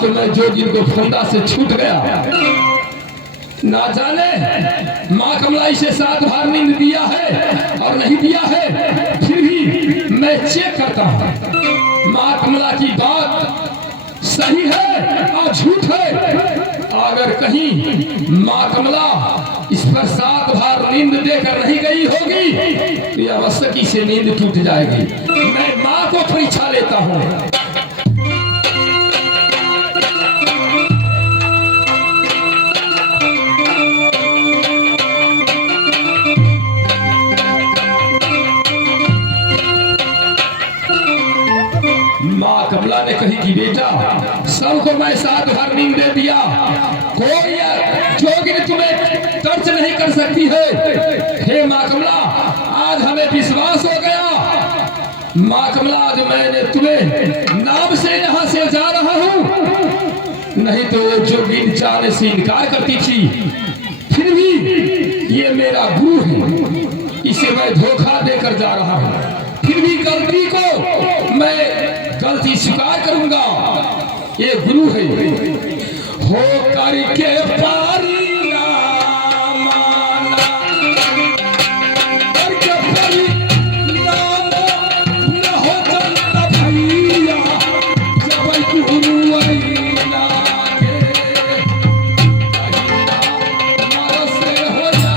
तो मैं जोगिन को फंदा से छूट गया। ना जाने माँ कमला इसे 7 बार नींद दिया है और नहीं दिया है, फिर भी मैं चेक करता हूँ माँ कमला की बात सही है और झूठ है। अगर कहीं माँ कमला इस पर 7 बार नींद देकर नहीं गई होगी तो यह अवश्य से नींद टूट जाएगी। मैं माँ को परीक्षा लेता हूँ। माँ कमला ने कही कि बेटा सबको मैं 7 बार नींद दे दिया, कोई जोगिन तुम्हें टच नहीं कर सकती है। हे माँ कमला आज हमें विश्वास हो गया। माँ कमला आज मैंने तुम्हें नाम से यहाँ से जा रहा हूँ, नहीं तो वो जोगिन जाने से इनकार करती थी। फिर भी ये मेरा गुरु है, इसे मैं धोखा देकर जा रहा हूँ। फिर भी गलती को मैं गलती स्वीकार करूंगा। ये गुरु है। हो करके पारी ना माना, करके पारी ना न हो जनता भैया, जब गुरु आईना के मारो से हो जा।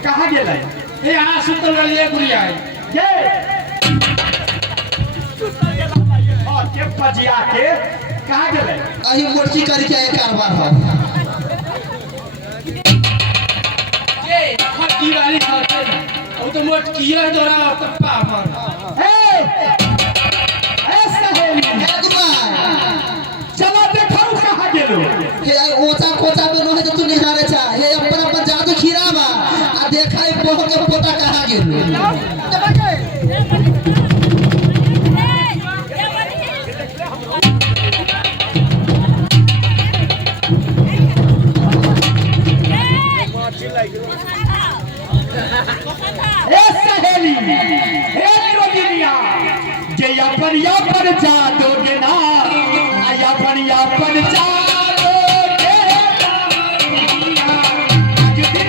कहाँ गेलै ए आ सुतल रहलिए गुड़िया ये सुतल गेला ये और के पजिया के कहाँ गेलै अही मोर्ची करके आए कारबार हो ये खट्टी वाली खाते वो तो मोट किया दोरा पप्पा मर ए सहेली हे गुमान चला देखाऊ कहाँ गेलो हे ओचा कोचा में रहे तो तू निहारे छा हे अपन अपन जादू खीरावा आ अपन जादोगे ना अपन जादोगे ना आज दिन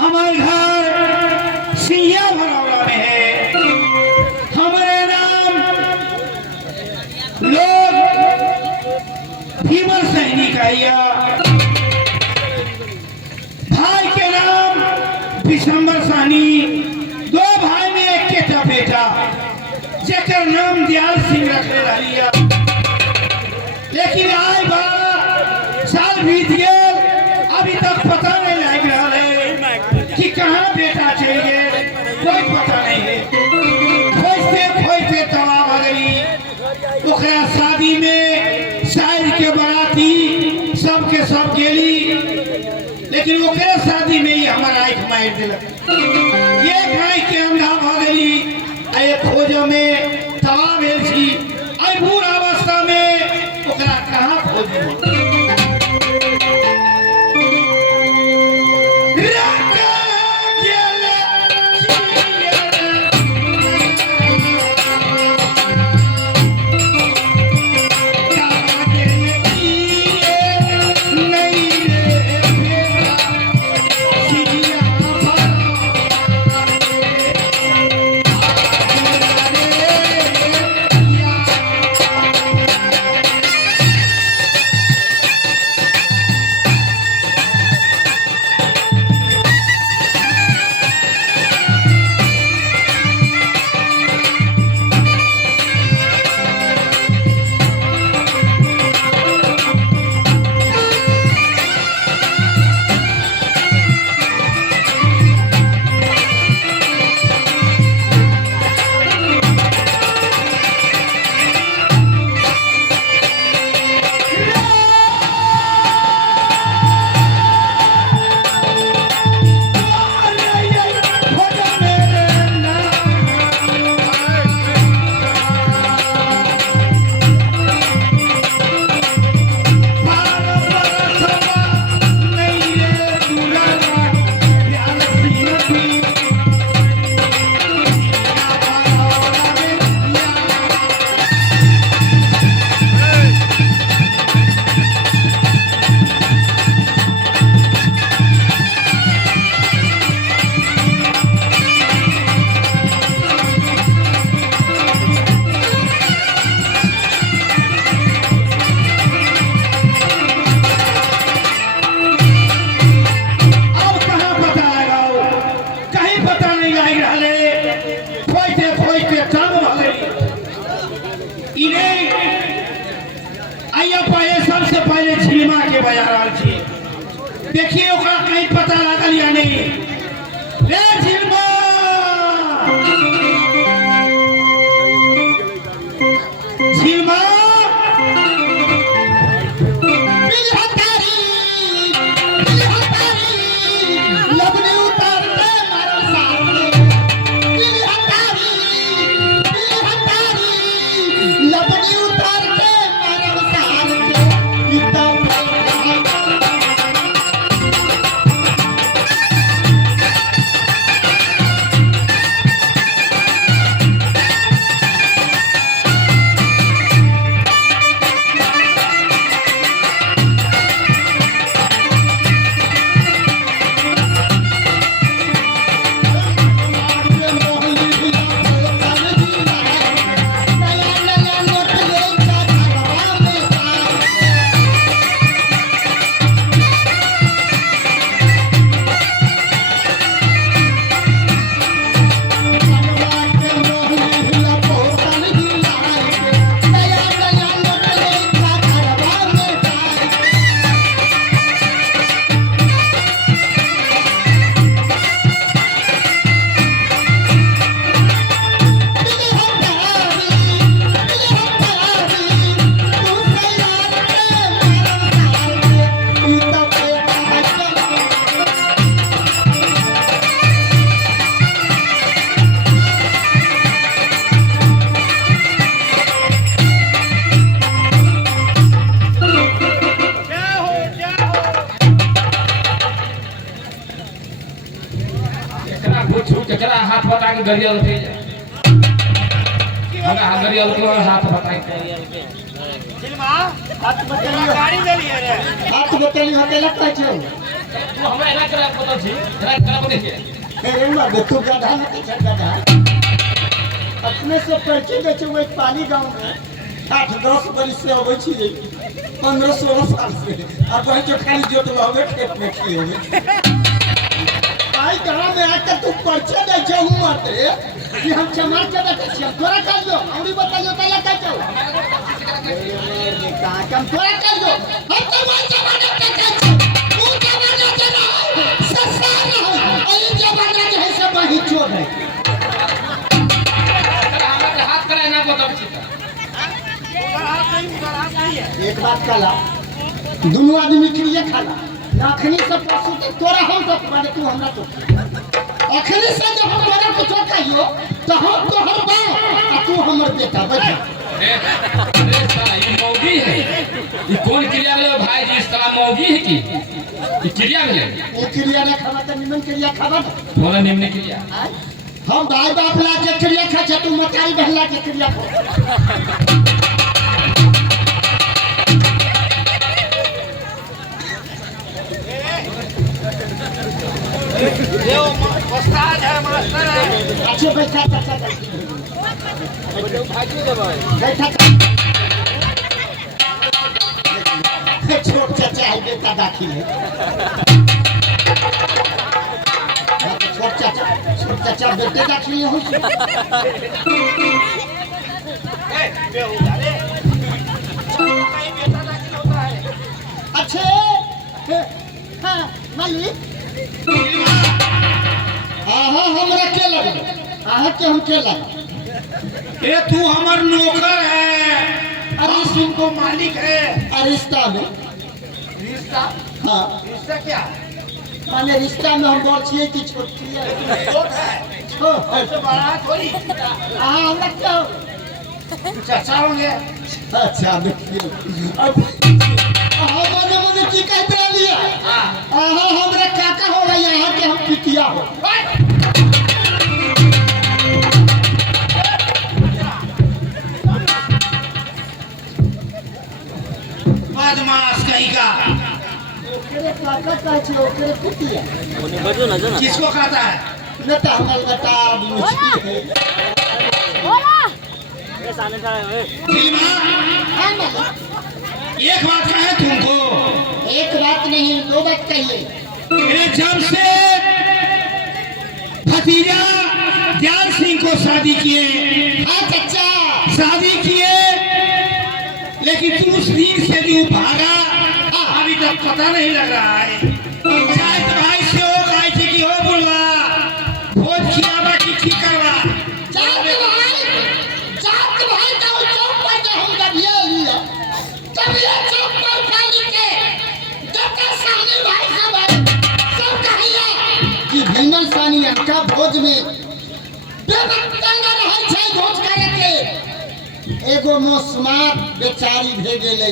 हमारे घर सिया भरौला में है। हमारे नाम लोग भीमर सैनिक आइया, भाई के नाम विशंबर सानी, दो भाई में एक केटा बेटा जेकर नाम दयाल सिंह रखले रहिया। लेकिन आज बा साल बीत गए, अभी तक पता नहीं लग रहा है कि कहाँ बेटा चाहिए, कोई पता नहीं है। खोजते खोजते तबाह हो गई। ओकरा शादी में शायर के बाराती सबके सब गेली, लेकिन ओकरे शादी में ही हमारा आँख मार दिलक। ये गाय के अंधा भ गई। आए खोज में तबाह भेल छी। आई बूढ़ अवस्था में ओकरा कहाँ खोजबो। सबसे पहले झिलमा के बजा रहा छी। देखिए ओकरा कहीं पता लागल या नहीं। ले झिलमा झिलमा लबनी उतार के मारो सामने लबनी उतार के मारो सामने इतना एकरा पूछू केकरा हाथ बता के गरियल थे हमरा गरियल को हाथ बता के झिलमा हाथ गाड़ी ले लिए रे हाथ बतली होते लगता है तू हमरा एना करा पता छी एना करा पता छी अरे मां तू गधा न के छड़ गधा अपने से पर्ची बेचे हुए पानी गांव में 8-10 बरिस से होवे छी 15-16 साल से अब वही जो खाली जोत लावे खेत में खी होवे आई गांव में आकर तू पर्ची दे जाऊ मत कि हम चमार के बैठे छी तोरा कर दो हमरी बताइयो पहले कर दो कहां कम तोरा कर दो हम तो वही जमाने के कर तू जमाने के ना सस्ता रहो और ये जमाना जो है सब वही चोर है हमरा हाथ करे ना बताऊ छी एक बात कला दोनों आदमी क्रिया खाला अखनी से पशु तो तोरा हम तो माने तू हमरा तो अखनी से जब हम तोरा कुछ कहियो तो हम तोहर बा आ तू हमर बेटा बैठा अरे साला ये मौगी है ये कौन क्रिया ले भाई जी साला मौगी है की ये क्रिया में वो क्रिया ना खावा तो निमन क्रिया खावा बोला निम्न क्रिया हम भाई बाप ला के क्रिया खा छ तू मताई बहला के क्रिया खा ये उस्ताद है मास्टर है अच्छे बैठा बैठा छोट चाचा है बेटा दाखिल है छोट चाचा बेटे दाखिल हो अच्छे हाँ मालिक आहा हमरा के लगे आहा के हम के लगे ये तू हमर नौकर है अरे सिंह को मालिक है रिश्ता में रिश्ता हाँ रिश्ता क्या माने रिश्ता में हम बड़ छिए कि छोट छिए छोट है छोट सबसे बड़ा थोड़ी आहा हमरा क्या हो? चाचा होंगे अच्छा देखिए अब आहा मने की कहते लिया आहा हमरा काका हो गया यहाँ के हम पितिया हो बदमाश कहीं का ओकरे काका कहछे ओकरे पितिया किसको खाता है नता हमर नता बुझी है फिल्मा हाँ मालिक एक बात कहे तुमको एक बात नहीं दो बात कहिए ये जब से भतीजा दयाल सिंह को शादी किए हाँ चाचा शादी किए लेकिन तुम उस दिन से जो भागा अभी तक पता नहीं लग रहा है पंचायत भाई से हो कहे थे कि हो बुलवा विमल सानी अनका भोज में बेबतंग रहै छै भोज करे के। एगो मौसमात बेचारी भे गेलै,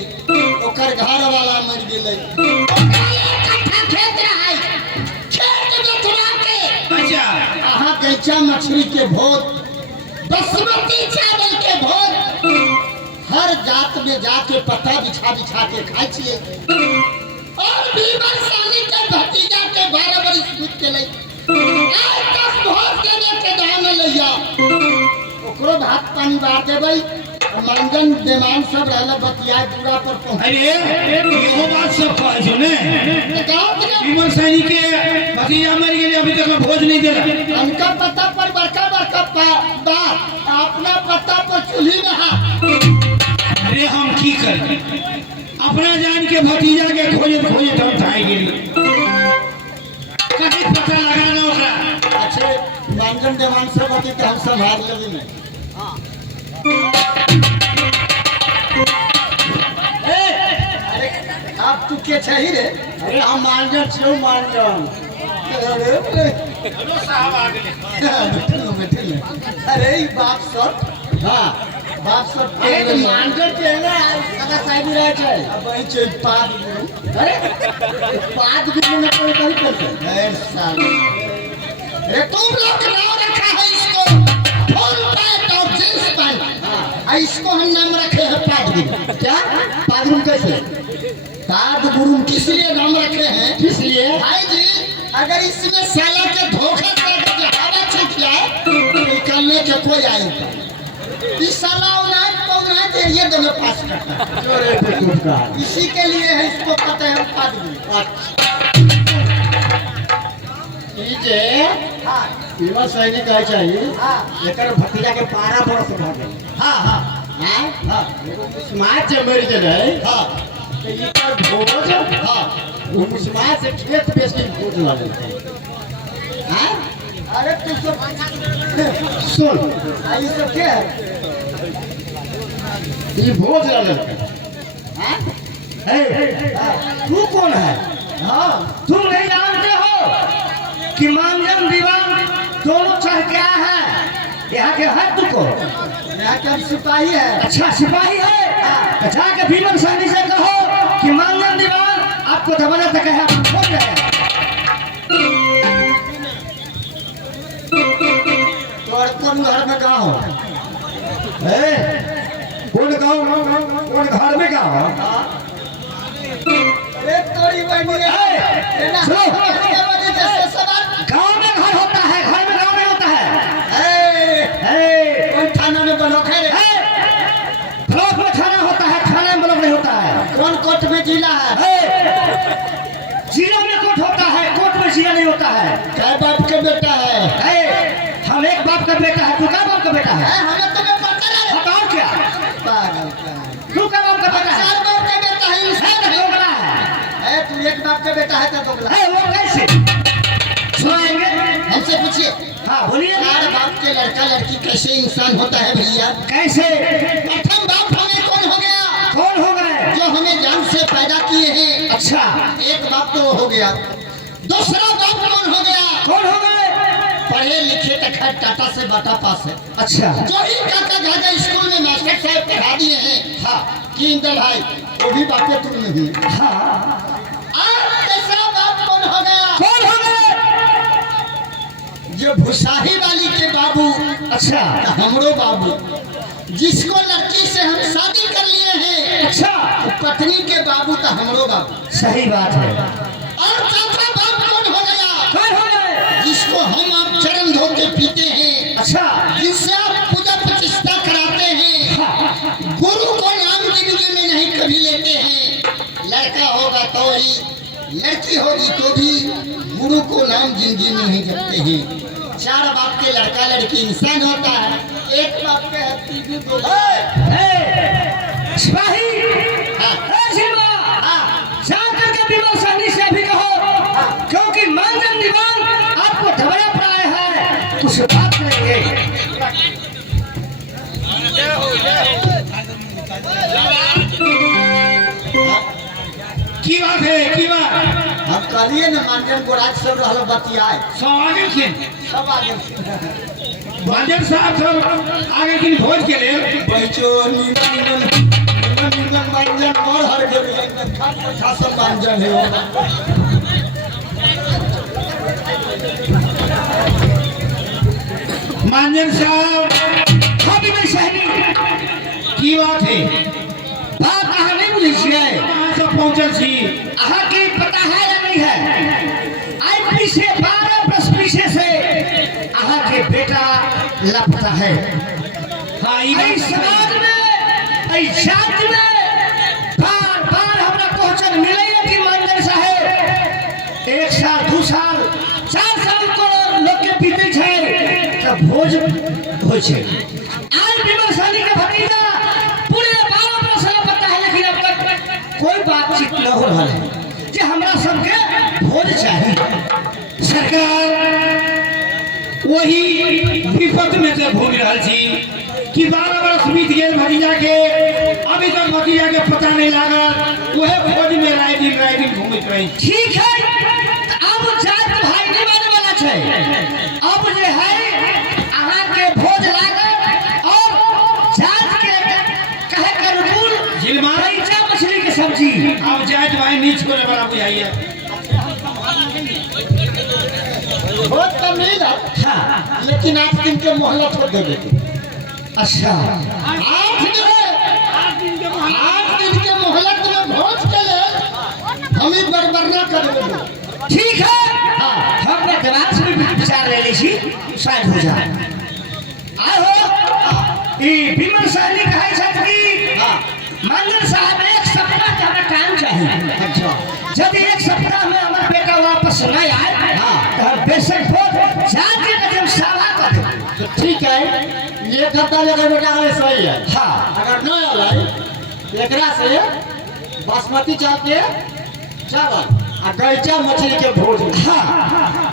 ओकर घर वाला मर गेलै, ओकरा इकट्ठा खेत रहै, खेत बेचवा के अच्छा अहाँ गैचा मछली के भोज, बासमती चावल के भोज, हर जात में जाके पत्ता बिछा बिछा के खाई छिए। और विमल सानी के भतीजा के 12 बरिस बीत गेलै, आज तक भोज देने के दाम लैया। ओकरो भात पानी बांट देबै, मंगन देमान सब रहला बतिया पूरा पर पहुंच। अरे इहो बात सब कहै छौ ने, विमल सानी के भतीजा मर गेलै, अभी तक भोज नहीं देला। उनका पत्ता पर बड़का बड़का बात, अपना पत्ता पर चूल्ही में हाथ। अरे हम की करी, अपना जान के भतीजा के खोजत खोजत हम थाई गेली, कभी पता लगा ना ओकरा। अच्छे मंगन देमान सब होती तो हम संभाल लेबी में। अरे आप तू के छही रे? अरे हम मांगन छियो मांगन। साहब आ गेले। बैठे ले। अरे ई बाप सब, हां बाप सब अरे मांगन के ना सगा साहब रहे छै। अब वही छै पाद गुरु। अरे पाद गुरु ने कोई कहीं करते। अरे साल अरे तुम लोग नाम रखा है इसको फुल पैंट और जींस पैंट। हां इसको हम नाम रखे हैं पाद गुरु। क्या पाद गुरु कैसे? पाद गुरु किस लिए नाम रखे हैं? किस लिए? भाई जी अगर इसमें साला के धोखा से अगर हवा छूट जाए तो निकलने के कोई आएगा। इस साला उन्हें पौना चाहिए दोनों पास करता। इसी के लिए है, इसको पता है पाद गुरु। जे हां विमल सानी कहे चाहिए। हां एकर भतीजा के 12 बरस भ गेल। हां हां हां समाज जे मर गेलै। हां तो एकर भोज, हां वो समाज से खेत बेच के भोज ला लेते। हां अरे तू सब सुन, आई सब क्या है? ये भोज ला लेते। हां तू कौन है? हां तुम नहीं जानते हो कि मांगन दीवान दोनों चढ़ के आया है यहाँ के? है तुमको? यहाँ के सिपाही है। अच्छा सिपाही है। तो जाके विमल सानी से कहो कि मांगन दीवान आपको दबाना तक है, आप खोल रहे हैं। तो कौन घर में कहा हो? कौन गाँव कौन घर में कहा हो? तोरी बनी है गाँव में घर होता है, घर में गाँव में होता है। कौन थाना में ब्लॉक है? ब्लॉक में थाना होता है, थाना में ब्लॉक नहीं होता है। कौन कोर्ट में जिला है? जिला में कोर्ट होता है, कोर्ट में जिला नहीं होता है। क्या बाप का बेटा है? हम एक बाप का बेटा है। तू क्या बाप का बेटा है? हमें तुम्हें पता है। बताओ क्या पागल का? तू क्या बाप का बेटा है? चार बाप का बेटा है। इंसान दोगला है। तू एक बाप का बेटा है तो दोगला है। वो कैसे सुनाएंगे? हमसे पूछिए। हाँ बोलिए। चार बाप के लड़का लड़की कैसे इंसान होता है भैया? कैसे? प्रथम बाप हमें कौन हो गया? कौन हो गए? जो हमें जान से पैदा किए हैं। अच्छा एक बाप तो हो गया। दूसरा बाप कौन हो गया? कौन हो गए? पढ़े लिखे तक टाटा से बाटा पास है। अच्छा जो ही काका झाजा स्कूल में मास्टर साहब पढ़ा दिए हैं। हाँ कि इंदर भाई वो भी बापे तुम में भी। हाँ तीसरा बाप कौन हो गया? कौन हो गया? जो भुसाही वाली के बाबू। अच्छा हमरो बाबू, जिसको लड़की से हम शादी कर लिए हैं। अच्छा तो पत्नी के बाबू तो हमरो बाबू। सही बात है। और चौथा बाप कौन हो गया? कौन हो गया? जिसको हम आप चरण धो के पीते हैं। अच्छा जिससे आप पूजा प्रतिष्ठा कराते हैं। हाँ। गुरु को नाम जिंदगी में नहीं कभी लेते हैं। लड़का होगा तो ही, लड़की होगी तो भी गुरु को नाम जिंदगी में नहीं जपते हैं। चार बाप के लड़का लड़की इंसान होता है, एक बाप के हत्ती भी दो। सिपाही जाकर के विमल सानी से अभी कहो, क्योंकि मांगन दीवान आपको दबाया पड़ा है, कुछ बात करेंगे। की बात है? की बात? करिए न मानजन गोराज सब रहल बतियाए सब आगे खिन सब आगे मांजन साहब सब आगे खिन भोज के लिए बच्चो निमन मानजन और हर के खासा मानजन है मांजन साहब हबी में सहनी की बात है बात अहाँ नहीं बुझे छियै कहाँ से पहुंचल छी अहाँ के पता है या नहीं है आई पीछे 12 वर्ष पीछे से अहाँ के बेटा लापता है हाँ ई आई बात समाज में आई जाति में बार बार हमरा पहुंचल मिले कि मंजर साहेब 1 साल 2 साल 4 साल को लोग के बीते छै तब भोज होइ छै आज विमर्शाली के भतीजा पूरे 12 वर्ष से पता है लेकिन अब तक कोई बातचीत न हो रहा है कि हमरा सबके भोज चाहिए सरकार वही विपद में से भोग रहल छी कि 12 वर्ष बीत गए भतीजा के अभी तक भतीजा के पता नहीं लागल वह भोज में राय दिन घूमत रही ठीक है अब जात भाई के माने वाला छै अब जे है अहाँ के भोज लागल और जात के कहे के रूल झिलमारा पैसा मछली के सब्जी अब जात भाई नीच को वाला बुझाइए बहुत कम नहीं रहा हाँ लेकिन 8 दिन के मोहलत हो देवे अच्छा 8 दिन के मोहलत में भोज के ले हम ही बरबरना कर देबो ठीक है हम अपने दिमाग से भी विचार ले ली छी शायद हो जाए आहो ई विमल साहनी कहे छथि कि मंजर साहब 1 सप्ताह का हमें टाइम चाहिए अच्छा यदि 1 सप्ताह में हमारा बेटा वापस न आए तो हम बेशक भोज जाके कदम सावा कर देंगे तो ठीक है ये खाता लगे बेटा हमें सही है हाँ अगर न आए एकरा से बासमती चावल के चावल आ गैचा मछली के भोज हाँ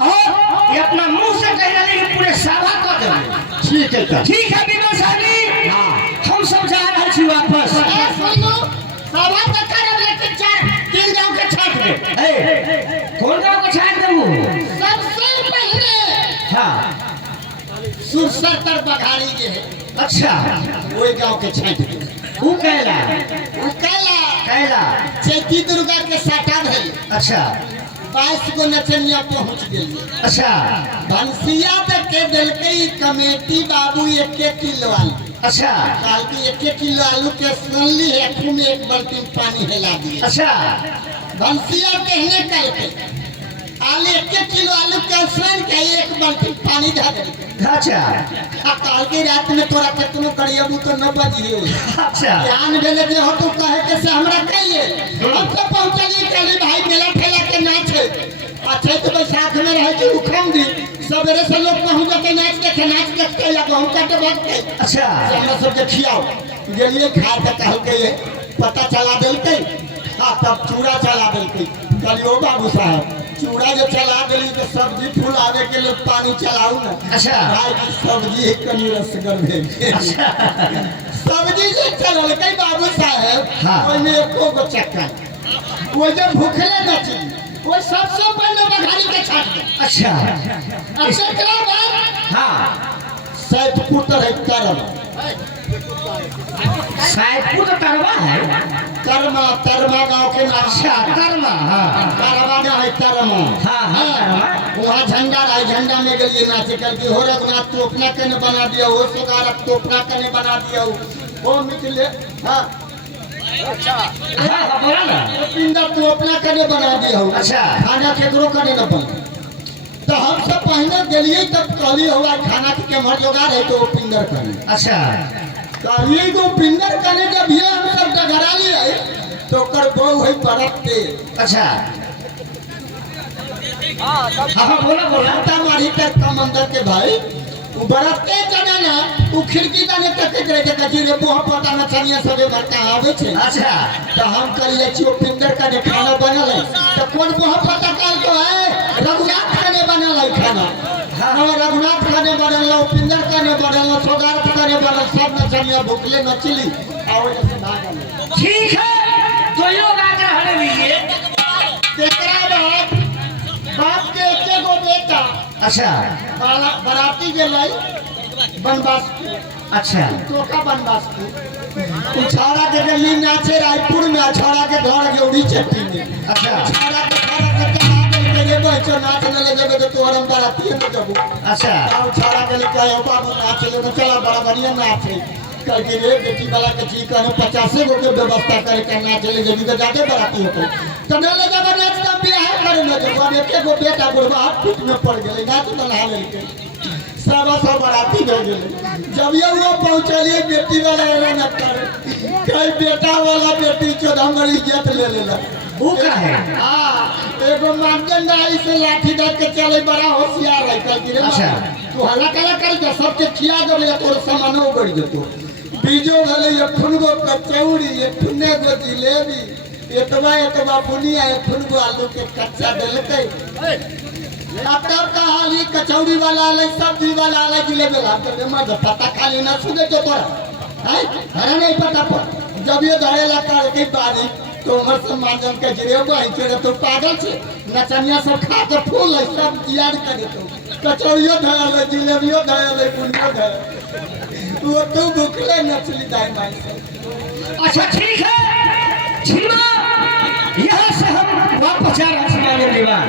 और ये अपना मुंह से कह रहे हैं कि पूरे सावा कर देंगे ठीक है तो ठीक है विमल साहनी हम सब जा रहे छी वापस ए सुनो सवा तो करब लेकिन 3 गांव के छाट दे कौन गाँव को छाट देबू सबसे पहले हाँ सुरसर बघारी के है अच्छा वही गांव के छाट दे वो कहला उकला कहला चैती दुर्गा के साटा भई अच्छा 22 गो नचनिया पहुंच गेली अच्छा धनसिया तक के दिलके कमेटी बाबू 1 किलो आलू अच्छा काल की 1 किलो आलू के सुनली है खूब एक बाल्टी पानी हिला दिए अच्छा धनसिया कहने कल के आलू 1 किलो आलू के सन के 1 बाल्टी पानी धा दे अच्छा काल की रात में तोरा कितनो करियबू तो न बजियो अच्छा ध्यान भेले जे हो तू कहे के से हमरा कहिए हम तो पहुंचली कली भाई मेला ठेला के नाच है अच्छा तो बैसाख में रहे कि उखम दी सवेरे से लोग पहुंच जाते नाच देखते या गहूं काटे भागते अच्छा से हमरा सब के खियाओ गेलिए खा के कहल के ये पता चला देलकै आ तब चूड़ा चला देलकै कहलियो बाबू साहब चूड़ा जो चला देली तो सब्जी फुलावे के लिए पानी चलाऊ ना अच्छा भाई की सब्जी कनी रसगर भेल अच्छा सब्जी जे चलल के बाबू साहब हाँ। ओइ में एको गो चक्कर वो जब भूखले न चली वो सबसे पहले बघारी के छाट दे अच्छा अच्छा करा बात हाँ सैफ पुत्र है करम साइडपुर तो करवा है तरमा गांव के नाम अच्छा कर्मा हाँ करवा ना है तरमा हाँ हाँ वहाँ झंडा रहा झंडा में गलिए नाचे करके हो रघुनाथ तोपना कने बना दिया हो सुगारक तोपना कने बना दिया हो निकले हाँ हाँ बोला ना पिंडा तोपना कने बना दिया हो अच्छा खाना केकरो कने न बन तो हम सब पहले गलिए तब कहली हुआ खाना के मर जोगार है तो पिंडर कने अच्छा कहलिए तो पिंडर कने जब ये हम सब डगरा लिए तो कर बहु है परत पे अच्छा हाँ बोला बोला मारी तक कमंदर के भाई वो बरसते जना ना वो खिड़की जाने तक के रहे कजी रे पोहा पता न छनिया सबे बरका आवे छे अच्छा तो हम करिए छियो पिंडर का ने खाना बनल है तो कौन पोहा पता काल को है रघुनाथ का ने बनल है खाना हाँ रघुनाथ का ने बनल है पिंडर का ने बनल है सोगार का ने बनल सब न छनिया भूखले न चिली आओ जैसे भागल ठीक है तो यो गाकर हरे लिए तेरा बाप अच्छा बराती गेलै बनवास के अच्छा टोका बनवास के छौड़ा के दिल्ली नाचे रायपुर में छौड़ा के घर गेउड़ी चट्टी में अच्छा छौड़ा के घर के रे बच्चो नाच ले जेबे तो तोहर हम बराती में जबू अच्छा और छौड़ा के लिए कहे बाबू नाच ले तो चला बड़ा बढ़िया नाच है कल के रे बेटी वाला के जी कहने 50 गो के व्यवस्था करे के नाच ले जेबी तो ज्यादा बराती होते तो न ले जब नाच तब बियाह करे न जब अब एक गो बेटा बुढ़वा फुट में पड़ गेले नाच बना लेके सब बराती हो गेले जब ये वो पहुंचलिए बेटी वाला न करे कई बेटा वाला बेटी चौधरी इज्जत ले लेला वो का है हां एगो मानजन नाई से लाठी डाल के चले बड़ा होशियार है कल गिरे अच्छा तू हल्ला कला कर के सबके खिया देबे तोर सामानो बढ़ जतो बीजो भेले ये फुनगो कचौड़ी ये फुने गो जिलेबी एतबा बुनिया ये फुनगो आलू के कच्चा देलकै अब तब कहाली कचौड़ी वाला आले सब्जी वाला आले जिलेबी वाला तो मत पता खाली ना सुने तो तोरा है अरे नहीं पता पर जब ये धड़ेला कर के बारी तो हमर सम्मान के जिरे भाई के तो पागल छे नचनिया सब खा के फूल है सब याद कर देतो कचौड़ियो धरल जिलेबियो धरल बुनियो धरल वो तो भूखले नचली दाई माई से अच्छा ठीक है झिलमा यहाँ से हम वापस जा रहे हैं मानव दीवान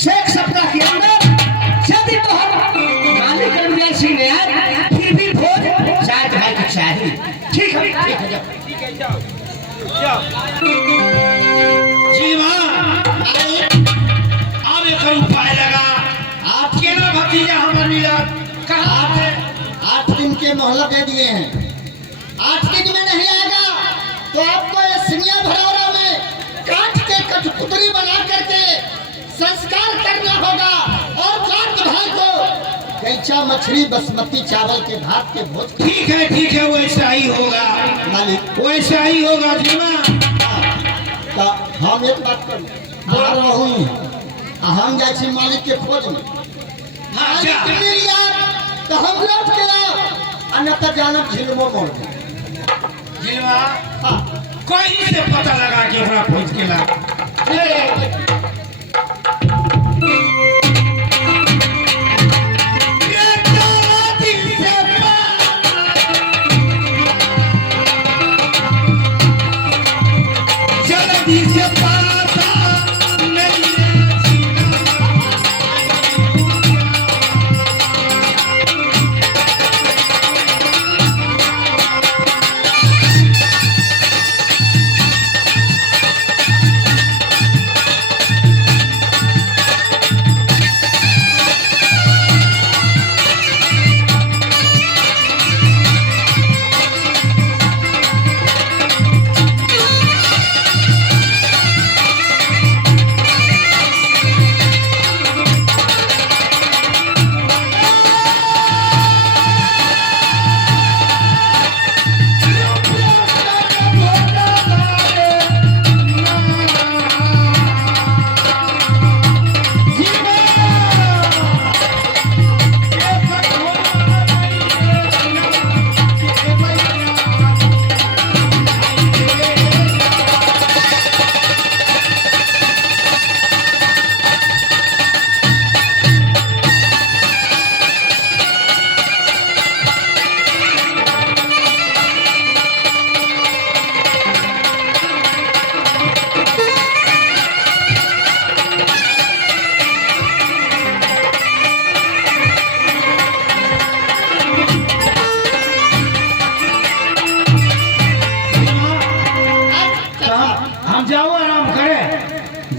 से एक सप्ताह के अंदर यदि तो हम मालिक रणवीर सिंह ने आए फिर भी भोज शायद भाई की चाहिए ठीक है जाओ जीवा अब एक उपाय लगा आप के ना भतीजा हमर मिला कहाँ है 8 दिन के मोहलत दे दिए हैं 8 दिन में नहीं आएगा तो आपको ये सिंगिया भरौरा में काट के कठपुतली बना करके संस्कार करना होगा और काट भाई को कैचा मछली बासमती चावल के भात के भोज ठीक है वैसा ही होगा मालिक वैसा ही होगा जीवा तो हम एक बात करूं बोल रहा हूं हम जाए छी मालिक के खोज में मालिक मिल जाए तो हम लौट के आओ अन्यथा जानब झिलमो मोड़ जीवा कोई से पता लगा के ओकरा खोज के ला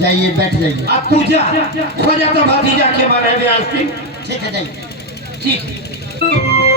जाइए बैठ जाइए अब तू जा खोजा तो भतीजा के बारे में आज ठीक है जाइए ठीक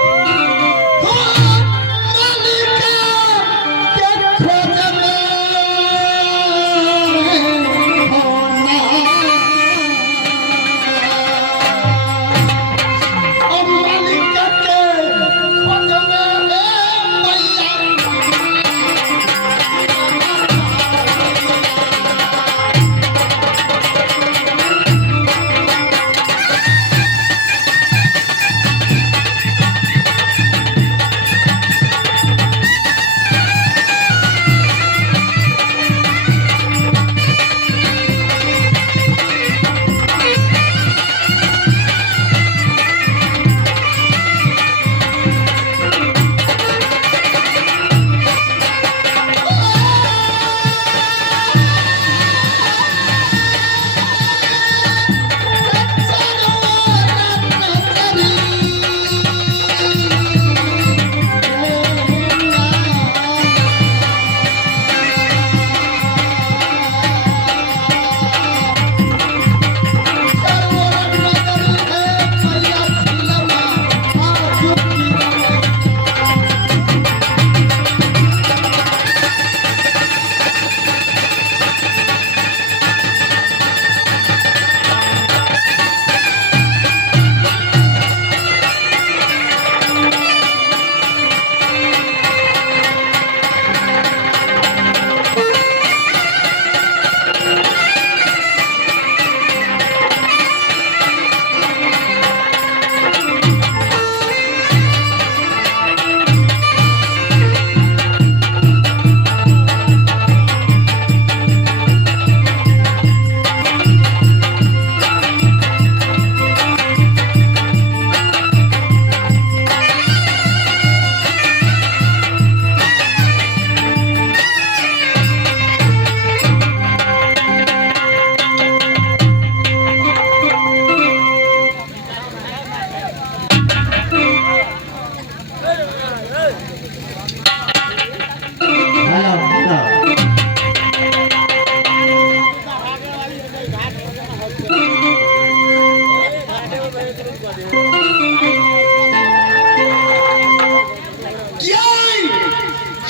क्या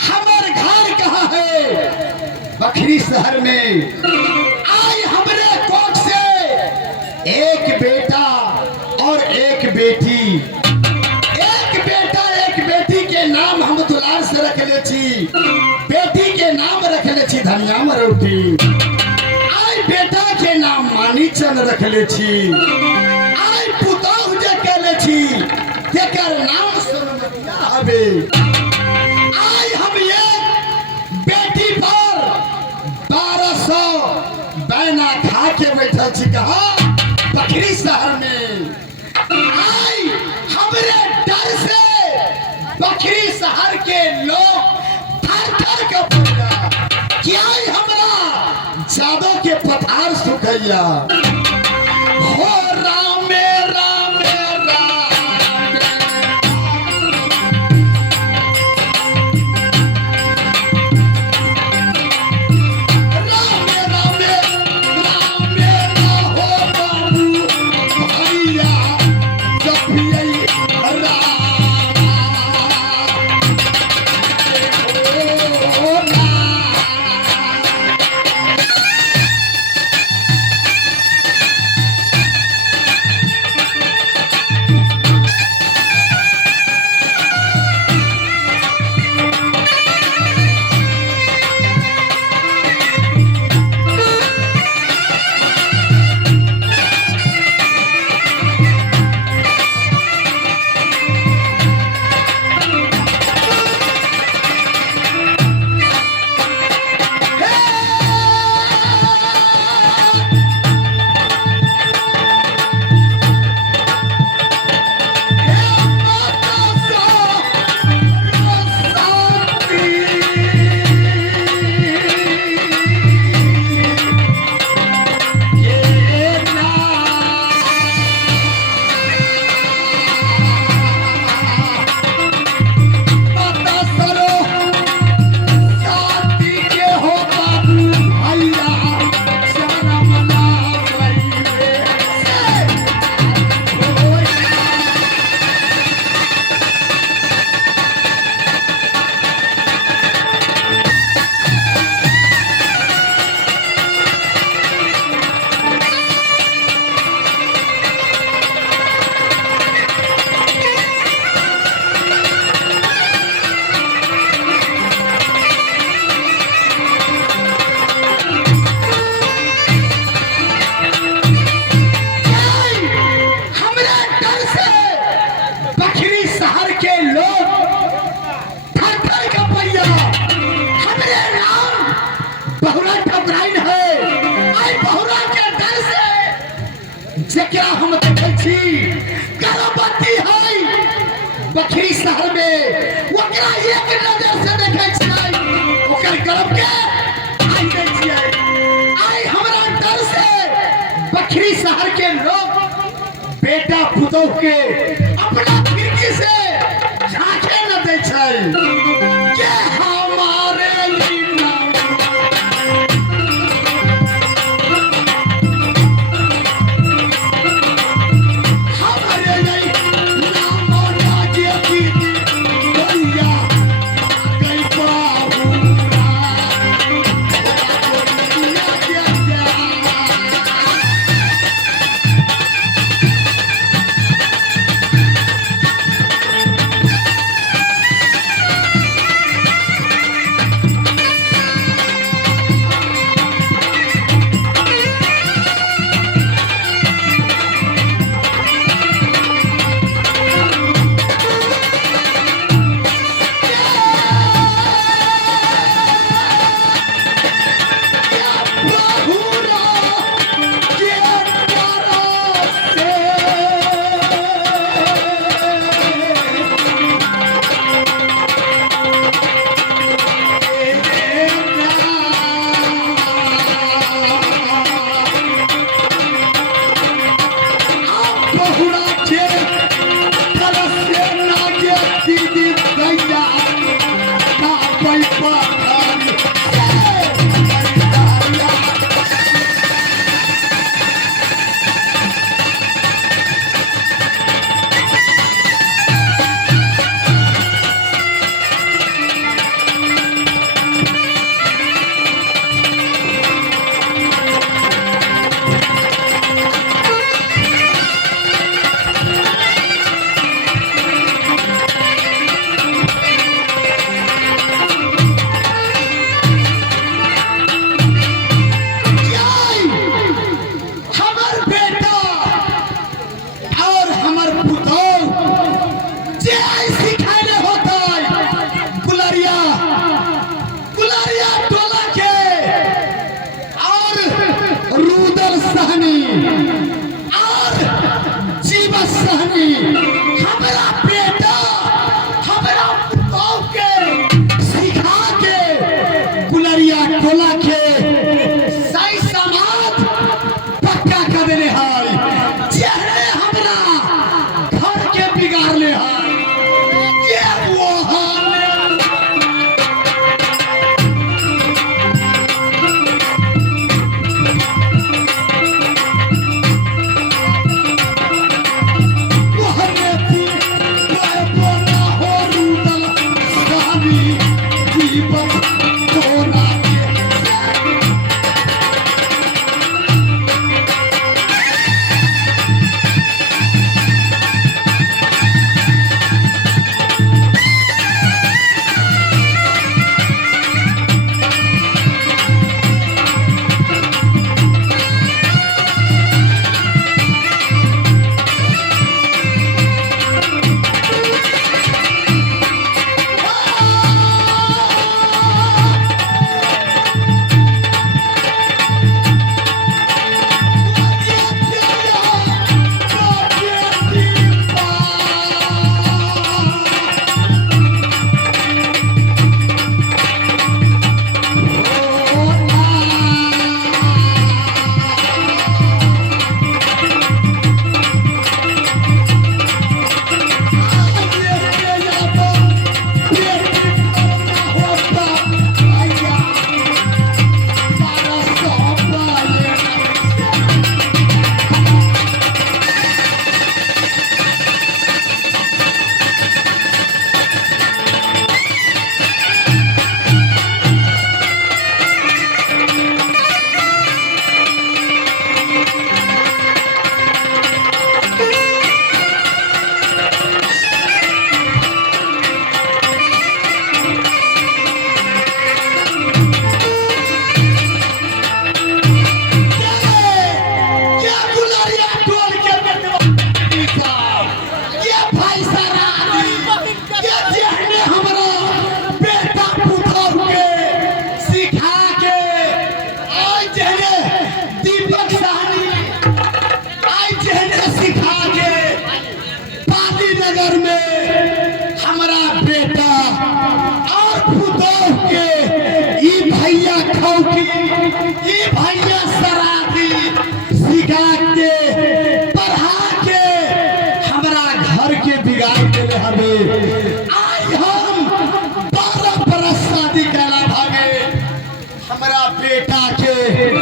हमारे घर कहाँ है? बखरी शहर में। आई हमरे कोख से एक बेटा और एक बेटी। एक बेटा एक बेटी के नाम हम दुलार से रख ले छी। बेटी के नाम रख ले छी धनिया मरोटी। आई बेटा के नाम मानी चंद रख ले छी। आई पुतौह जे के ले छी तेकर नाम सोनमतिया हवे। आई हम एक बेटी पर 1200 बैना खा के बैठल छी कहा बखरी शहर में। आई हमरे डर से बखरी शहर के लोग थर-थर के पड़िया। क्या हमरा जादो के पथार सुखैया। हो रामे रामे जेकरा हम देखै छी गर्भवती है बखरी शहर में। ओकरा एक नजर से देखै छै ओकर गर्भ के आई दै छियै। आई हमरा डर से बखरी शहर के लोग बेटा पुतौह के अपना खिड़की से झांके न दै छै के हमारे सहनी हमरा बेटा हमरा पुतौ के सिखा के गुलरिया टोला के सही समाज पक्का कर देले है जेहने हमरा घर के बिगाड़ ले है ये वो हाल नगर में हमारा बेटा और पुतोह के ई भैया खौकी ई भैया शराबी सिखा के पढ़ा के हमारा घर के बिगाड़ देले हवे आज हम 12 बरस शादी कला भागे हमारा बेटा के